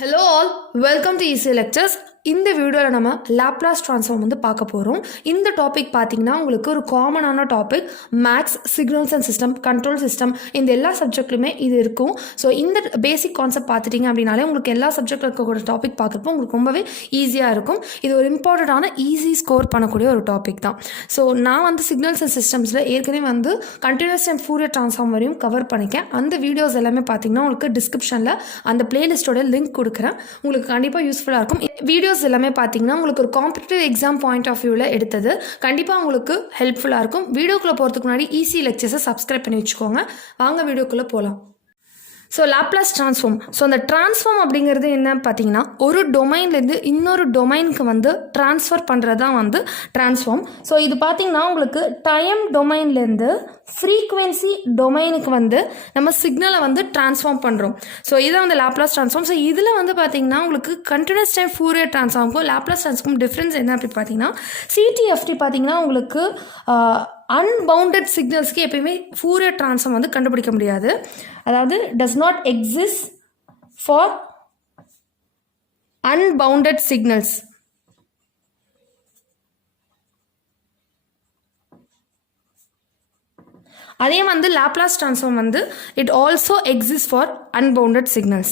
Hello all, welcome to ECE Lectures. இந்த வீடியோவில் நம்ம லாப்லாஸ் ட்ரான்ஸ்ஃபார்ம் வந்து பார்க்க போகிறோம். இந்த டாபிக் பார்த்தீங்கன்னா உங்களுக்கு ஒரு காமனான topic. Maths, signals and system, control system, இந்த எல்லா சப்ஜெக்ட்லையுமே இது இருக்கும். ஸோ இந்த பேசிக் கான்செப்ட் பார்த்துட்டிங்க அப்படின்னாலே உங்களுக்கு எல்லா சப்ஜெக்டில் இருக்கக்கூடிய டாபிக் பார்க்குறப்போ உங்களுக்கு ரொம்பவே ஈஸியாக இருக்கும். இது ஒரு இம்பார்ட்டண்ட்டான ஈஸி ஸ்கோர் பண்ணக்கூடிய ஒரு டாபிக் தான். ஸோ நான் வந்து சிக்னல்ஸ் அண்ட் சிஸ்டம்ஸில் ஏற்கனவே வந்து கண்டினியூஸ் அண்ட் ஃபூரியர் ட்ரான்ஸ்ஃபார்ம் வரையும் கவர் பண்ணிக்கேன். அந்த வீடியோஸ் எல்லாமே பார்த்தீங்கன்னா உங்களுக்கு டிஸ்கிரிப்ஷனில் அந்த பிளேலிஸ்ட்டோட லிங்க் கொடுக்குறேன். உங்களுக்கு கண்டிப்பாக யூஸ்ஃபுல்லாக இருக்கும். வீடியோஸ் எல்லாமே பார்த்தீங்கன்னா உங்களுக்கு ஒரு காம்படிட்டிவ் எக்ஸாம் பாயிண்ட் ஆஃப் வியூவில் எடுத்தது கண்டிப்பாக உங்களுக்கு ஹெல்ப்ஃபுல்லாக இருக்கும். வீடியோக்குள்ளே போகிறதுக்கு முன்னாடி ECE லெக்சர்ஸை சப்ஸ்கிரைப் பண்ணி வச்சுக்கோங்க. வாங்க வீடியோக்குள்ளே போகலாம். So Laplace transform. ஸோ அந்த ட்ரான்ஸ்ஃபார்ம் அப்படிங்கிறது என்ன பார்த்தீங்கன்னா ஒரு டொமைன்லேருந்து இன்னொரு டொமைனுக்கு வந்து ட்ரான்ஸ்ஃபர் பண்ணுறது தான் வந்து ட்ரான்ஸ்ஃபார்ம். ஸோ இது பார்த்தீங்கன்னா உங்களுக்கு டைம் டொமைன்லேருந்து ஃப்ரீக்வன்சி டொமைனுக்கு வந்து நம்ம சிக்னலை வந்து ட்ரான்ஸ்ஃபார்ம் பண்ணுறோம். ஸோ இதை வந்து லாப்லாஸ் ட்ரான்ஸ்ஃபார்ம். ஸோ இதில் வந்து பார்த்தீங்கன்னா உங்களுக்கு கண்டினியூஸ் டைம் ஃபூரியர் ட்ரான்ஸ்ஃபார்முக்கும் லாப்லாஸ் ட்ரான்ஸ்ஃபார்ம் டிஃப்ரென்ஸ் என்ன அப்படி பார்த்தீங்கன்னா CTFT பார்த்தீங்கன்னா உங்களுக்கு அன்பவுண்டட் சிக்னல்ஸ்க்கு எப்பயுமே ஃபூரியர் ட்ரான்ஸ்ஃபார்ம் வந்து கண்டுபிடிக்க முடியாது. அதாவது does not exist for unbounded signals. அதே வந்து லாப்லாஸ் ட்ரான்ஸ்ஃபார்ம் வந்து it also exists for unbounded signals.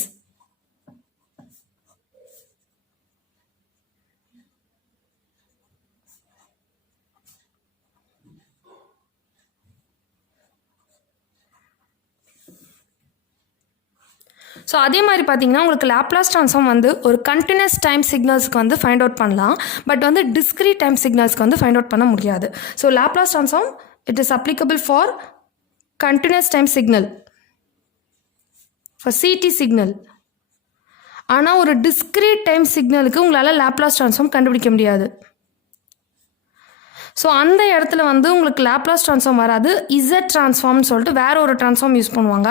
So அதே மாதிரி பார்த்தீங்கன்னா உங்களுக்கு லாப்லாஸ் ட்ரான்ஸ்ஃபார்ம் வந்து ஒரு கண்டினியூஸ் டைம் சிக்னல்ஸ்க்கு வந்து ஃபைண்ட் அவுட் பண்ணலாம். பட் வந்து டிஸ்க்ரீட் டைம் சிக்னல்ஸ்க்கு வந்து ஃபைண்ட் அவுட் பண்ண முடியாது. So Laplace transform it is applicable for continuous time signal, for CT signal. ஆனால் ஒரு டிஸ்க்ரீட் டைம் சிக்னலுக்கு உங்களால் லாப்லாஸ் ட்ரான்ஸ்ஃபார்ம் கண்டுபிடிக்க முடியாது. ஸோ அந்த இடத்துல வந்து உங்களுக்கு லாப்லாஸ் ட்ரான்ஸ்ஃபார்ம் வராது. Z ட்ரான்ஸ்ஃபார்ம்னு சொல்லிட்டு வேற ஒரு ட்ரான்ஸ்ஃபார்ம் யூஸ் பண்ணுவாங்க.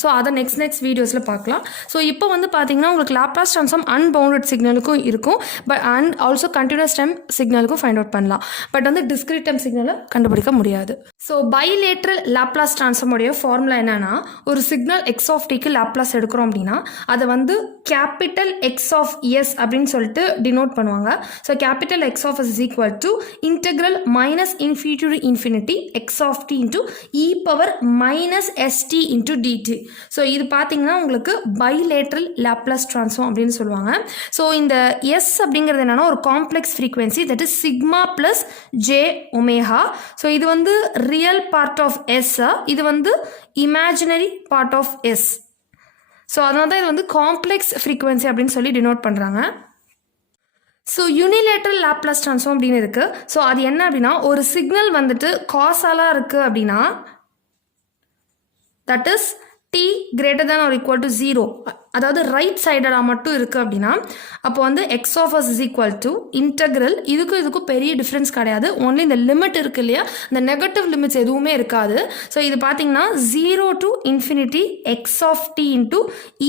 ஸோ அதை நெக்ஸ்ட் வீடியோஸில் பார்க்கலாம். ஸோ இப்போ வந்து பார்த்தீங்கன்னா உங்களுக்கு லாப்லாஸ் ட்ரான்ஸ்ஃபார்ம் அன்பவுண்டட் சிக்னலுக்கும் இருக்கும். But and also continuous time சிக்னலுக்கும் ஃபைண்ட் அவுட் பண்ணலாம். பட் வந்து டிஸ்க்ரீட் டைம் சிக்னலை கண்டுபிடிக்க முடியாது. ஸோ பைலேட்ரல் லாப்லாஸ் ட்ரான்ஸ்ஃபார்முடைய ஃபார்முலா என்னன்னா ஒரு சிக்னல் x(t)க்கு லாப்லாஸ் எடுக்கிறோம் அப்படின்னா அதை வந்து கேபிட்டல் X(s) அப்படின்னு சொல்லிட்டு டினோட் பண்ணுவாங்க. So capital X(s) is equal to integral -∞ to ∞ x(t) into e⁻−st into dt. So இது பார்த்தீங்கன்னா உங்களுக்கு பைலேட்ரல் லாப்லாஸ் ட்ரான்ஸ்ஃபார்ம் அப்படின்னு சொல்லுவாங்க. ஸோ இந்த எஸ் அப்படிங்கிறது என்னன்னா ஒரு complex frequency, that is sigma plus j omega. So இது வந்து ரியல் பார்ட் ஆஃப் எஸ், இது வந்து imaginary part of S. So அதனால தான் இது வந்து காம்ப்ளெக்ஸ் ஃப்ரீக்வன்சி அப்படின்னு சொல்லி டினோட் பண்ணுறாங்க. ஸோ யூனிலேட்ரல் லாப்லாஸ் ட்ரான்ஸ்ஃபார்ம் அப்படின்னு இருக்குது. ஸோ அது என்ன அப்படின்னா ஒரு சிக்னல் வந்துட்டு காசாலாக இருக்குது அப்படின்னா that is t greater than or equal to 0, அதாவது ரைட் சைடடாக மட்டும் இருக்குது அப்படின்னா அப்போ வந்து x(s) is equal to integral இதுக்கும் பெரிய டிஃப்ரென்ஸ் கிடையாது. ஒன்லி இந்த லிமிட் இருக்குது இல்லையா, இந்த நெகட்டிவ் லிமிட்ஸ் எதுவுமே இருக்காது. ஸோ இது பார்த்தீங்கன்னா 0 to ∞ x(t) into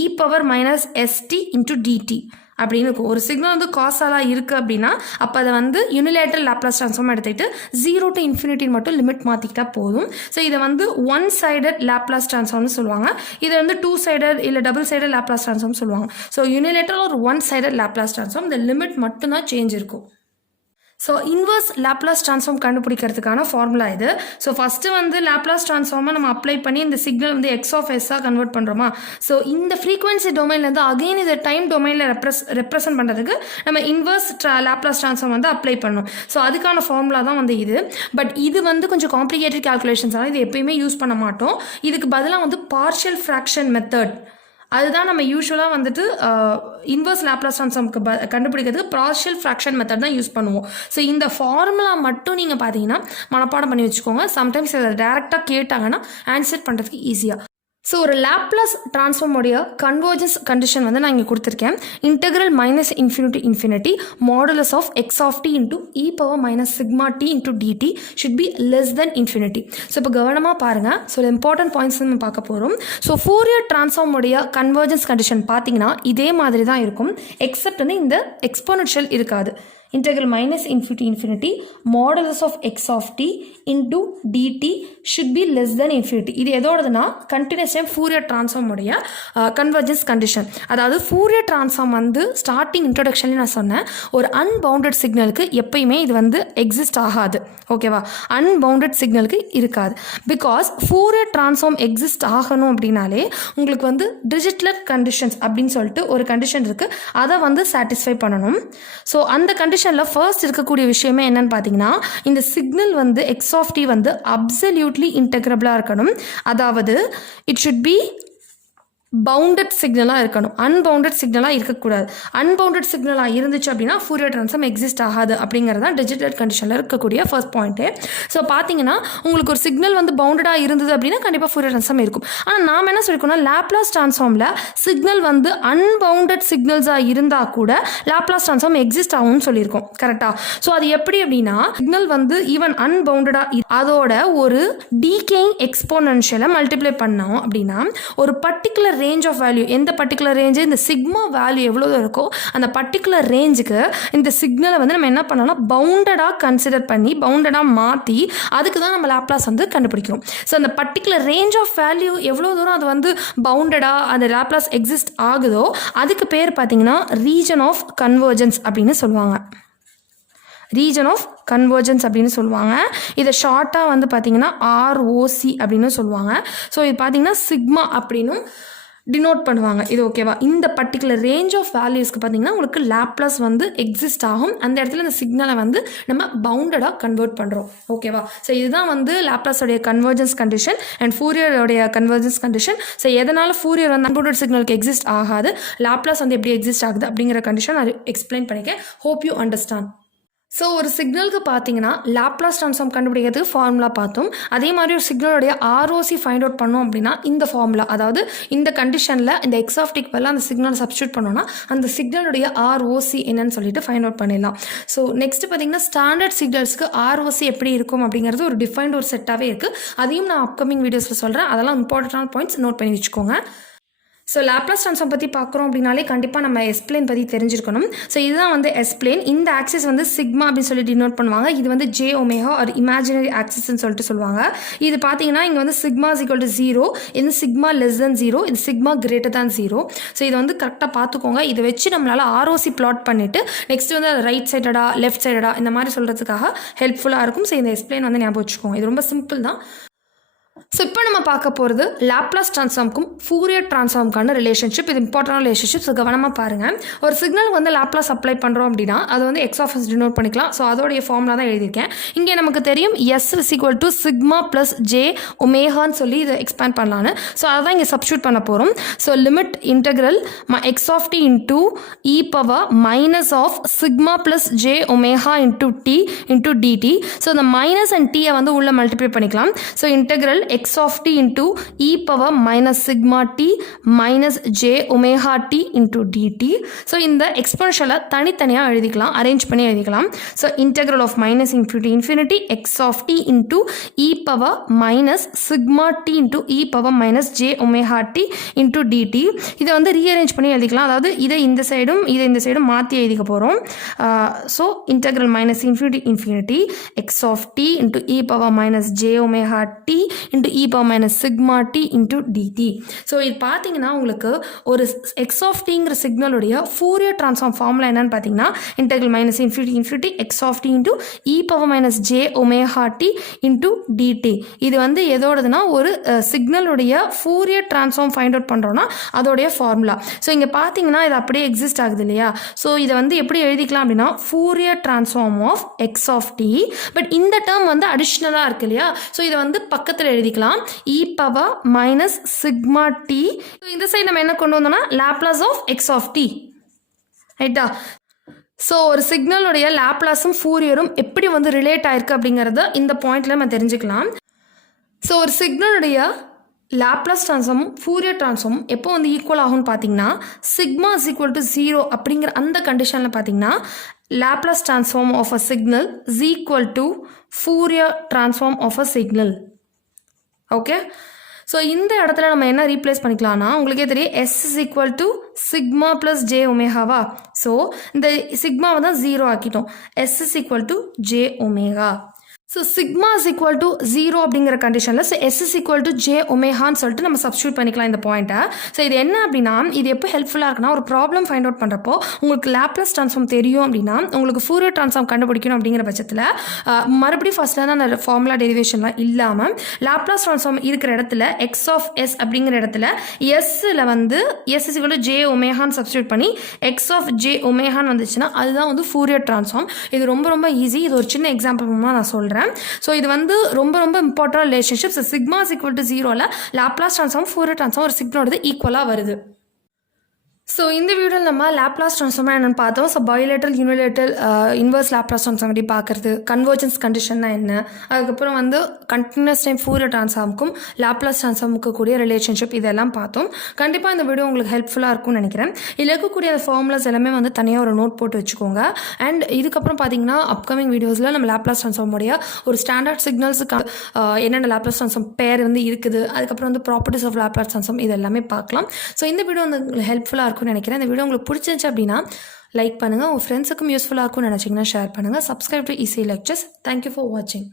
e⁻−st into dt அப்படின்னு இருக்கும். ஒரு சிக்னல் வந்து காசாலாக இருக்குது அப்படின்னா அப்போ அதை வந்து யூனிலேட்ரல் லாப்லாஸ் ட்ரான்ஸ்ஃபார்ம் எடுத்துக்கிட்டு 0 to ∞ மட்டும் லிமிட் மாற்றிக்கிட்டா போதும். ஸோ இதை வந்து ஒன் சைடட் லாப்லாஸ் ட்ரான்ஸ்ஃபார்ம்னு சொல்லுவாங்க. இதை வந்து டூ சைடட் இல்லை டபுள் சைடட் லாப்லாஸ் ட்ரான்ஸ்ஃபார்ம் சொல்லுவாங்க. ஸோ யூனிலேட்ரல் ஒரு ஒன் சைடட் லாப்லாஸ் ட்ரான்ஸ்ஃபார்ம், இந்த லிமிட் மட்டும்தான் சேஞ்ச் இருக்கும். ஸோ இன்வர்ஸ் லாப்லாஸ் ட்ரான்ஸ்ஃபார்ம் கண்டுபிடிக்கிறதுக்கான ஃபார்முலா இது. ஸோ ஃபஸ்ட்டு வந்து லாப்லாஸ் ட்ரான்ஸ்ஃபார்மை நம்ம அப்ளை பண்ணி இந்த சிக்னல் வந்து x(s)ஆக கன்வெர்ட் பண்ணுறோமா. ஸோ இந்த ஃப்ரீக்வன்சி டொமைன்லேருந்து அகெயின் இதை டைம் டொமைனில் ரெப்ரசன்ட் பண்ணுறதுக்கு நம்ம இன்வர்ஸ் லாப்லாஸ் ட்ரான்ஸ்ஃபார்ம் வந்து அப்ளை பண்ணணும். ஸோ அதுக்கான ஃபார்முலா தான் வந்து இது. பட் இது வந்து கொஞ்சம் காம்ப்ளிகேட்டட் கேல்குலேஷன்ஸால் இது எப்பயுமே யூஸ் பண்ண மாட்டோம். இதுக்கு பதிலாக வந்து பார்ஷியல் ஃப்ராக்ஷன் மெத்தட், அதுதான் நம்ம யூஸ்வலாக வந்துட்டு இன்வர்ஸ் லாப்லாஸ் ட்ரான்ஸ்ஃபார்முக்கு கண்டுபிடிக்கிறதுக்கு பார்ஷியல் ஃப்ராக்ஷன் மெத்தட் தான் யூஸ் பண்ணுவோம். ஸோ இந்த ஃபார்முலா மட்டும் நீங்கள் பார்த்தீங்கன்னா மனப்பாடம் பண்ணி வச்சுக்கோங்க. சம்டைம்ஸ் இதை டேரெக்டாக கேட்டாங்கன்னா ஆன்சர் பண்ணுறதுக்கு ஈஸியாக. ஸோ ஒரு லாப்லாஸ் ட்ரான்ஸ்ஃபார்முடைய கன்வர்ஜன்ஸ் கண்டிஷன் வந்து நான் இங்கே கொடுத்துருக்கேன். Integral -∞ modulus of x(t) into e⁻−σt into dt should be less than ∞. So இப்போ கவனமாக பாருங்கள். ஸோ இம்பார்ட்டன்ட் பாயிண்ட்ஸ் நம்ம பார்க்க போகிறோம். ஸோ ஃபோரியர் ட்ரான்ஸ்ஃபார்முடைய கன்வர்ஜன்ஸ் கண்டிஷன் பார்த்தீங்கன்னா இதே மாதிரி தான் இருக்கும். எக்ஸப்ட் வந்து இந்த எக்ஸ்போனன்ஷியல் இருக்காது. integral minus infinity to infinity modulus of x of t into dt should be less than infinity. இது எதோடதுன்னா continuous time Fourier transform உடைய convergence condition. அதாவது Fourier transform வந்து starting introductionல நான் சொன்னேன் ஒரு unbounded signalக்கு எப்பயுமே இது வந்து exist ஆகாது. ஓகேவா? unbounded signalக்கு இருக்காது. because Fourier transform exist ஆகணும் அப்படின்னாலே உங்களுக்கு வந்து Dirichlet conditions அப்படின்னு சொல்லிட்டு ஒரு கண்டிஷன் இருக்கு. அதை வந்து satisfy பண்ணணும். ஸோ அந்த கண்டிஷனில் ஃபர்ஸ்ட் இருக்கக்கூடிய விஷயமே என்னன்னு பார்த்தீங்கன்னா இந்த சிக்னல் வந்து எக்ஸ் ஆஃப் டி வந்து அப்சல்யூட்லி இன்டெகிரபிளாக இருக்கணும். அதாவது இட் ஷுட் பி பவுண்டட் சிக்னலாக இருக்கணும். அன்பவுண்டட் சிக்னலாக இருக்கக்கூடாது. அன்பவுண்டட் சிக்னலாக இருந்துச்சு அப்படின்னா ஃபூரியர் ட்ரான்ஸ்ஃபார்ம் எக்ஸிஸ்ட் ஆகாது அப்படிங்கிறது தான் டிஜிட்டல் கண்டிஷனில் இருக்கக்கூடிய ஃபர்ஸ்ட் பாயிண்ட்டு. ஸோ பார்த்தீங்கன்னா உங்களுக்கு ஒரு சிக்னல் வந்து பவுண்டடாக இருந்தது அப்படின்னா கண்டிப்பாக ஃபூரியர் ட்ரான்ஸ்ஃபார்ம் இருக்கும். ஆனால் நாம் என்ன சொல்லியிருக்கோம்னா லாப்லாஸ் ட்ரான்ஸ்ஃபார்மில் சிக்னல் வந்து அன்பவுண்டட் சிக்னல்ஸாக இருந்தால் கூட லாப்லாஸ் ட்ரான்ஸ்ஃபார்ம் எக்ஸிஸ்ட் ஆகும்னு சொல்லியிருக்கோம். கரெக்டாக? ஸோ அது எப்படி அப்படின்னா சிக்னல் வந்து ஈவன் அன்பவுண்டடாக அதோட ஒரு டீகேயிங் எக்ஸ்போனன்ஷியலை மல்டிப்ளை பண்ணோம் அப்படின்னா ஒரு பர்டிகுலர் ரேஞ்ச் ஆஃப் வேல்யூ எந்த பர்டிகுலர் ரேஞ்சு இந்த சிக்மா வேல்யூ எவ்வளோ இருக்கோ அந்த பர்டிகுலர் ரேஞ்சுக்கு இந்த சிக்னலை வந்து நம்ம என்ன பண்ணோம்னா பவுண்டடாக கன்சிடர் பண்ணி பவுண்டடாக மாற்றி அதுக்கு தான் நம்ம லாப்லாஸ் வந்து கண்டுபிடிக்கிறோம். ஸோ அந்த பர்டிகுலர் ரேஞ்ச் ஆஃப் வேல்யூ எவ்வளோ தூரம் அது வந்து பவுண்டடாக அந்த லாப்லாஸ் எக்ஸிஸ்ட் ஆகுதோ அதுக்கு பேர் பார்த்தீங்கன்னா ரீஜன் ஆஃப் கன்வர்ஜென்ஸ் அப்படின்னு சொல்லுவாங்க. ரீஜன் ஆஃப் கன்வர்ஜென்ஸ் அப்படின்னு சொல்லுவாங்க. இதை ஷார்ட்டாக வந்து பார்த்தீங்கன்னா ஆர்ஓசி அப்படின்னு சொல்லுவாங்க. ஸோ இது பார்த்தீங்கன்னா சிக்மா அப்படின்னும் டினோட் பண்ணுவாங்க. இது ஓகேவா? இந்த பர்டிகுலர் ரேஞ்ச் ஆஃப் வேல்யூஸ்க்கு பார்த்தீங்கன்னா உங்களுக்கு லாப்லாஸ் வந்து எக்ஸிஸ்ட் ஆகும். அந்த இடத்துல இந்த சிக்னலை வந்து நம்ம பவுண்டடாக கன்வெர்ட் பண்ணுறோம். ஓகேவா? ஸோ இதுதான் வந்து லாப்லாஸோடைய கன்வர்ஜென்ஸ் கண்டிஷன் அண்ட் ஃபூரியரோடைய கன்வர்ஜென்ஸ் கண்டிஷன். ஸோ எதனால் ஃபூரியர் வந்து அன்பவுண்டட் சிக்னலுக்கு எக்ஸிஸ்ட் ஆகாது, லாப்லாஸ் வந்து எப்படி எக்ஸிஸ்ட் ஆகுது அப்படிங்கிற கண்டிஷன் நான் எக்ஸ்பிளைன் பண்ணிக்கேன். Hope you understand. ஸோ ஒரு சிக்னலுக்கு பார்த்தீங்கன்னா லாப்லாஸ் ட்ரான்ஸ்ஃபார்ம் கண்டுபிடிக்கிறதுக்கு ஃபார்முலா பார்த்தோம். அதே மாதிரி ஒரு சிக்னலுடைய ஆர்ஓசி ஃபைண்ட் அவுட் பண்ணோம் அப்படின்னா இந்த ஃபார்முலா, அதாவது இந்த கண்டிஷனில் இந்த எக்ஸ் ஆஃப் டிக்கு பதிலாக அந்த சிக்னலை சப்ஸ்டியூட் பண்ணோன்னா அந்த சிக்னலுடைய ஆர்ஓசி என்னன்னு சொல்லிட்டு ஃபைண்ட் அவுட் பண்ணிடலாம். ஸோ நெக்ஸ்ட் பார்த்தீங்கன்னா ஸ்டாண்டர்ட் சிக்னல்ஸ்க்கு ஆர்ஓசி எப்படி இருக்கும் அப்படிங்கிறது ஒரு டிஃபைன்ட் ஒரு செட்டாகவே இருக்குது. அதையும் நான் அப்கமிங் வீடியோஸில் சொல்கிறேன். அதெல்லாம் இம்பார்ட்டன்டான பாயிண்ட்ஸ் நோட் பண்ணி வச்சுக்கோங்க. ஸோ லாப்லாஸ் ட்ரான்ஸ்ஃபார்ம் பற்றி பார்க்குறோம் அப்படின்னாலே கண்டிப்பாக நம்ம எஸ்பிளேன் பற்றி தெரிஞ்சிருக்கணும். ஸோ இதுதான் வந்து எஸ்பிளேன். இந்த ஆக்சிஸ் வந்து சிக்மா அப்படின்னு சொல்லி டினோட் பண்ணுவாங்க. இது வந்து ஜே ஒமேகா ஒரு இமேஜினரி ஆக்சிஸ்ன்னு சொல்லிட்டு சொல்லுவாங்க. இது பார்த்தீங்கன்னா இங்கே வந்து சிக்மா இஸ் ஈக்குவல் டு 0, இது சிக்மா லெஸ் தென் 0, இது சிக்மா கிரேட்டர் தேன் 0. ஸோ இதை வந்து கரெக்டாக பார்த்துக்கோங்க. இதை வச்சு நம்மளால் ஆர்ஓசி பிளாட் பண்ணிவிட்டு நெக்ஸ்ட் வந்து ரைட் சைடடா லெஃப்ட் சைடடா இந்த மாதிரி சொல்கிறதுக்காக ஹெல்ப்ஃபுல்லாக இருக்கும். ஸோ இந்த எஸ்பிளேன் வந்து ஞாபகம் வச்சுக்கோங்க. இது ரொம்ப சிம்பிள் தான். ஸோ இப்போ நம்ம பார்க்க போகிறது லாப்லாஸ் ட்ரான்ஸ்ஃபார்முக்கும் ஃபூரியர் ட்ரான்ஸ்ஃபார்முக்கான ரிலேஷன்ஷிப். இது இம்பார்ட்டன்ட் ரிலேஷன்ஷிப். ஸோ கவனமாக பாருங்கள். ஒரு சிக்னலுக்கு வந்து லாப்லாஸ் அப்ளை பண்ணுறோம் அப்படின்னா அது வந்து எக்ஸ் ஆஃப் எஸ் டினோட் பண்ணிக்கலாம். ஸோ அதோடைய ஃபார்முலா தான் எழுதியிருக்கேன். இங்கே நமக்கு தெரியும் s is equal to sigma plus j ஒமேகான்னு சொல்லி இதை எக்ஸ்பேண்ட் பண்ணலான்னு. ஸோ அதை தான் இங்கே சப்ஸ்டியூட் பண்ண போகிறோம். So limit integral x of t into e power minus of sigma plus j omega into t into dt. So இந்த மைனஸ் அண்ட் டீயை வந்து உள்ள மல்டிப்ளை பண்ணிக்கலாம். So integral x of t into e power minus sigma t minus j omega t into dt. So இந்த எக்ஸ்போனன்ஷியலை தனித்தனியாக எழுதிக்கலாம், arrange பண்ணி எழுதிக்கலாம். So integral of minus infinity x of t into e power minus sigma t into e power minus j omega t into dt. இதை வந்து rearrange பண்ணி எழுதிக்கலாம். அதாவது இதை இந்த சைடும் மாற்றி எழுதிக்க போகிறோம். So integral minus infinity x of t into e power minus j omega t into e power minus sigma t into dt. So இது பார்த்தீங்கன்னா உங்களுக்கு ஒரு எக்ஸ் ஆஃப் டிங்கிற சிக்னலுடைய ஃபூரியர் ட்ரான்ஸ்ஃபார்ம் ஃபார்முலா என்னன்னு பார்த்தீங்கன்னா integral minus infinity x of t into e power minus j omega t into dt. இது வந்து எதோடதுன்னா ஒரு சிக்னலுடைய ஃபூரியர் ட்ரான்ஸ்ஃபார்ம் ஃபைண்ட் அவுட் பண்ணுறோன்னா அதோடைய ஃபார்முலா. ஸோ இங்கே பார்த்தீங்கன்னா இது அப்படியே எக்ஸிஸ்ட் ஆகுது இல்லையா? ஸோ இதை வந்து எப்படி எழுதிக்கலாம் அப்படின்னா Fourier transform of x of t. But இந்த டேர்ம் வந்து அடிஷ்னலாக இருக்கு இல்லையா? ஸோ இதை வந்து பக்கத்தில் எழுதிக்கலாம் e power minus sigma t. இந்த சைடு நம்ம என்ன கொண்டு வந்தோம்னா Laplace of x of t. ரைட்டா? ஸோ ஒரு சிக்னலுடைய லாப்லாஸும் ஃபூரியரும் எப்படி வந்து ரிலேட் ஆயிருக்கு அப்படிங்கிறத இந்த பாயிண்ட்ல நம்ம தெரிஞ்சுக்கலாம். ஸோ ஒரு சிக்னலுடைய லாப்லாஸ் ட்ரான்ஸ்ஃபார்மும் ஃபூரியர் ட்ரான்ஸ்ஃபார்மும் எப்போ வந்து ஈக்குவல் ஆகும்னு பார்த்தீங்கன்னா சிக்மா இஸ் ஈக்குவல் டு 0 அப்படிங்கிற அந்த கண்டிஷனில் பார்த்தீங்கன்னா Laplace transform of a signal is equal to Fourier transform of a signal. Okay. So இந்த இடத்துல நம்ம என்ன ரீப்ளேஸ் பண்ணிக்கலாம்னா உங்களுக்கே தெரியும் S is equal to sigma plus j ஒமேகாவா. ஸோ இந்த சிக்மாவை தான் 0 ஆக்கிட்டோம். S is equal to j omega. So sigma is equal to 0 அப்படிங்கிற கண்டிஷனில் so S is equal to j ஒமேகான்னு சொல்லிட்டு நம்ம சப்ஸ்டியூட் பண்ணிக்கலாம் இந்த பாயிண்ட்டை. ஸோ இது என்ன அப்படின்னா இது எப்போ ஹெல்ப்ஃபுல்லாக இருக்குன்னா ஒரு ப்ராப்ளம் ஃபைண்ட் அவுட் பண்ணுறப்போ உங்களுக்கு லேப்லஸ் ட்ரான்ஸ்ஃபார்ம் தெரியும் அப்படின்னா உங்களுக்கு ஃபோரியர் ட்ரான்ஸ்ஃபார்ம் கண்டுபிடிக்கணும் அப்படிங்கிற பட்சத்தில் மறுபடியும் ஃபஸ்ட்டில் தான் அந்த ஃபார்முலா டெரிவேஷன்லாம் இல்லாமல் லேப்லாஸ் ட்ரான்ஸ்ஃபார்ம் இருக்கிற இடத்துல எக்ஸ் ஆஃப் எஸ் அப்படிங்கிற இடத்துல எஸ்ஸில் வந்து S is equal to j ஒமேகான்னு சப்ஸ்டியூட் பண்ணி எக்ஸ் ஆஃப் ஜே ஒமேகான்னு வந்துச்சுன்னா அதுதான் வந்து ஃபோரியர் ட்ரான்ஸ்ஃபார்ம். இது ரொம்ப ரொம்ப ஈஸி. இது ஒரு சின்ன எக்ஸாம்பிள் மூலமாக நான் சொல்கிறேன். ஸோ இது வந்து ரொம்ப ரொம்ப important relationship. Sigma is equal to 0ல லாப்லாஸ் ட்ரான்ஸ்ஃபார்ம் ஃபோரியர் ட்ரான்ஸ்ஃபார்ம் ஒரு சிக்னோடது ஈக்குவலாக வருது. ஸோ இந்த வீடியோவில் நம்ம லேப்லாஸ் ட்ரான்ஸ்ஃபார்ம் என்னென்னு பார்த்தோம். So bilateral unilateral inverse Laplace transform எப்படி பார்க்குறது, கன்வர்ஜென்ஸ் கண்டிஷன்னா என்ன, அதுக்கப்புறம் வந்து கண்டினியூஸ் டைம் ஃபோரியர் ட்ரான்ஸ்ஃபார்முக்கும் லேப்லாஸ் ட்ரான்ஸ்ஃபார்முக்கு கூடிய ரிலேஷன்ஷிப் இதெல்லாம் பார்த்தோம். கண்டிப்பாக இந்த வீடியோ உங்களுக்கு ஹெல்ப்ஃபுல்லாக இருக்கும்னு நினைக்கிறேன். இதில் இருக்கக்கூடிய அந்த ஃபார்முலாஸ் எல்லாமே வந்து தனியாக ஒரு நோட் போட்டு வச்சுக்கோங்க. அண்ட் இதுக்கப்புறம் பார்த்தீங்கன்னா அப்கமிங் வீடியோஸில் நம்ம லேப்லாஸ் ட்ரான்ஸ்ஃபார்முடைய ஒரு ஸ்டாண்டர்ட் சிக்னல்ஸுக்கு என்னென்ன லேப்லாஸ் ட்ரான்ஸ்ஃபார்ம் பேர் வந்து இருக்குது, அதுக்கப்புறம் வந்து ப்ராப்பர்ட்டிஸ் ஆஃப் லேப்லாஸ் ட்ரான்ஸ்ஃபார்ம் இது எல்லாமே பார்க்கலாம். ஸோ இந்த வீடியோ வந்து உங்களுக்கு ஹெல்ப்ஃபுல்லாக இருக்கும் நினைக்கிறேன். இந்த வீடியோ உங்களுக்கு பிடிச்சிருந்துச்சு அப்படின்னா லைக் பண்ணுங்கள். உங்கள் ஃப்ரெண்ட்ஸுக்கும் யூஸ்ஃபுல்லாக இருக்கும்னு நினச்சிங்கன்னா ஷேர் பண்ணுங்கள். Subscribe to ECE Lectures. Thank you for வாட்சிங்.